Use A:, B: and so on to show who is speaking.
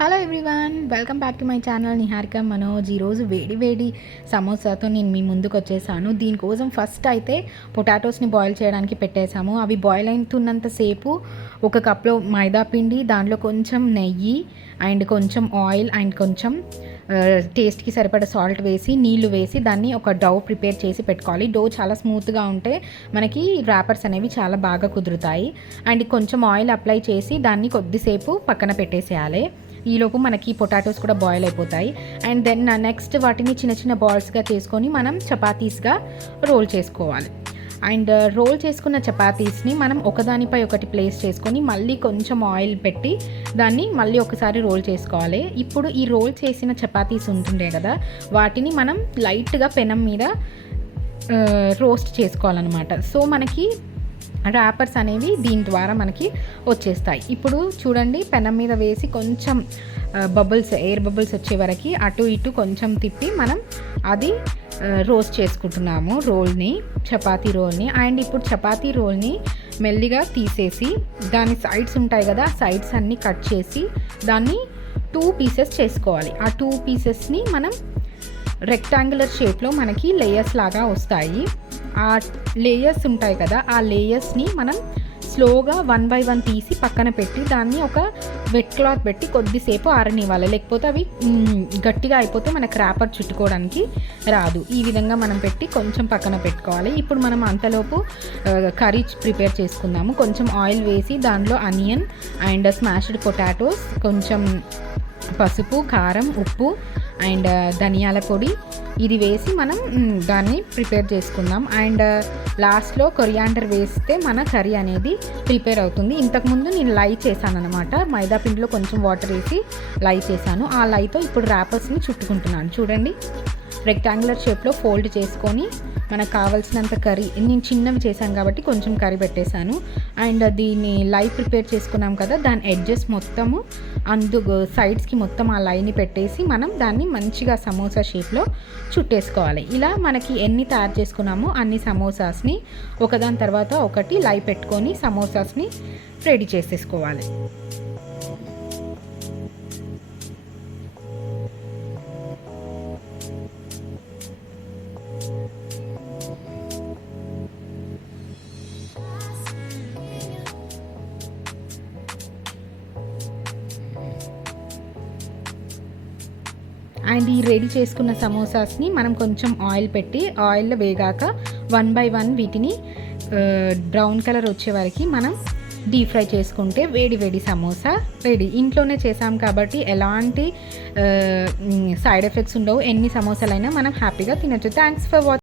A: Hello everyone welcome back to my channel Niharika Manoj ఈరోజు వేడి వేడి సమోసాతో నేను మీ ముందుకు వచ్చేసాను. దీనికోసం ఫస్ట్ అయితే పొటాటోస్ని బాయిల్ చేయడానికి పెట్టేశాము. అవి బాయిల్ అవుతున్నంతసేపు ఒక కప్లో మైదా పిండి దాంట్లో కొంచెం నెయ్యి అండ్ కొంచెం ఆయిల్ అండ్ కొంచెం టేస్ట్కి సరిపడ సాల్ట్ వేసి నీళ్ళు వేసి దాన్ని ఒక డౌ ప్రిపేర్ చేసి పెట్టుకోవాలి. డో చాలా స్మూత్గా ఉంటే మనకి ర్యాపర్స్ అనేవి చాలా బాగా కుదురుతాయి. అండ్ కొంచెం ఆయిల్ అప్లై చేసి దాన్ని కొద్దిసేపు పక్కన పెట్టేసేయాలి. ఈలోపు మనకి పొటాటోస్ కూడా బాయిల్ అయిపోతాయి. అండ్ దెన్ నెక్స్ట్ వాటిని చిన్న చిన్న బాల్స్గా చేసుకొని మనం చపాతీస్గా రోల్ చేసుకోవాలి. అండ్ రోల్ uh, చేసుకున్న చపాతీస్ని మనం ఒకదానిపై ఒకటి ప్లేస్ చేసుకొని మళ్ళీ కొంచెం ఆయిల్ పెట్టి దాన్ని మళ్ళీ ఒకసారి రోల్ చేసుకోవాలి. ఇప్పుడు ఈ రోల్ చేసిన చపాతీస్ ఉంటుండే కదా వాటిని మనం లైట్గా పెనం మీద uh, రోస్ట్ చేసుకోవాలన్నమాట. సో మనకి ర్యాపర్స్ అనేవి దీని ద్వారా మనకి వచ్చేస్తాయి. ఇప్పుడు చూడండి పెనం మీద వేసి కొంచెం బబుల్స్ ఎయిర్ బబుల్స్ వచ్చే వరకు అటు ఇటు కొంచెం తిప్పి మనం అది రోస్ట్ చేసుకుంటున్నాము. రోల్ని చపాతీ రోల్ని అండ్ ఇప్పుడు చపాతీ రోల్ని మెల్లిగా తీసేసి దాని సైడ్స్ ఉంటాయి కదా సైడ్స్ అన్నీ కట్ చేసి దాన్ని టూ పీసెస్ చేసుకోవాలి. ఆ టూ పీసెస్ని మనం రెక్టాంగులర్ షేప్లో మనకి లేయర్స్ లాగా వస్తాయి. ఆ లేయర్స్ ఉంటాయి కదా ఆ లేయర్స్ని మనం స్లోగా వన్ బై వన్ తీసి పక్కన పెట్టి దాన్ని ఒక వెట్ క్లాత్ పెట్టి కొద్దిసేపు ఆరనివ్వాలి. లేకపోతే అవి గట్టిగా అయిపోతే మనకు ర్యాపర్ చుట్టుకోవడానికి రాదు. ఈ విధంగా మనం పెట్టి కొంచెం పక్కన పెట్టుకోవాలి. ఇప్పుడు మనం అంతలోపు కర్రీ ప్రిపేర్ చేసుకుందాము. కొంచెం ఆయిల్ వేసి దానిలో అనియన్ అండ్ స్మాష్డ్ పొటాటోస్ కొంచెం పసుపు కారం ఉప్పు అండ్ uh, ధనియాల పొడి. ఇది వేసి మనం దాన్ని ప్రిపేర్ చేసుకుందాం. అండ్ uh, లాస్ట్లో కొరియాండర్ వేస్తే మన కర్రీ అనేది ప్రిపేర్ అవుతుంది. ఇంతకుముందు నేను లై చేశాను అనమాట మైదా పిండిలో కొంచెం వాటర్ వేసి లై చేశాను. ఆ లైతో ఇప్పుడు ర్యాపర్స్ని చుట్టుకుంటున్నాను. చూడండి. రెక్టాంగులర్ షేప్లో ఫోల్డ్ చేసుకొని మనకు కావాల్సినంత కర్రీ. నేను చిన్నవి చేశాను కాబట్టి కొంచెం కర్రీ పెట్టేశాను. అండ్ దీన్ని లైవ్ ప్రిపేర్ చేసుకున్నాం కదా దాని ఎడ్జెస్ మొత్తము అందు సైడ్స్కి మొత్తం ఆ లైన్ పెట్టేసి మనం దాన్ని మంచిగా సమోసా షేప్లో చుట్టేసుకోవాలి. ఇలా మనకి ఎన్ని తయారు చేసుకున్నామో అన్ని సమోసాస్ని ఒకదాని తర్వాత ఒకటి లై పెట్టుకొని సమోసాస్ని రెడీ చేసేసుకోవాలి. అండ్ ఈ రెడీ చేసుకున్న సమోసాస్ని మనం కొంచెం ఆయిల్ పెట్టి ఆయిల్లో వేగాక వన్ బై వన్ వీటిని బ్రౌన్ కలర్ వచ్చే వరకు మనం డీప్ ఫ్రై చేసుకుంటే వేడి వేడి సమోసా రెడీ. ఇంట్లోనే చేసాం కాబట్టి ఎలాంటి సైడ్ ఎఫెక్ట్స్ ఉండవు. ఎన్ని సమోసాలైనా మనం హ్యాపీగా తినచ్చు. Thanks for watching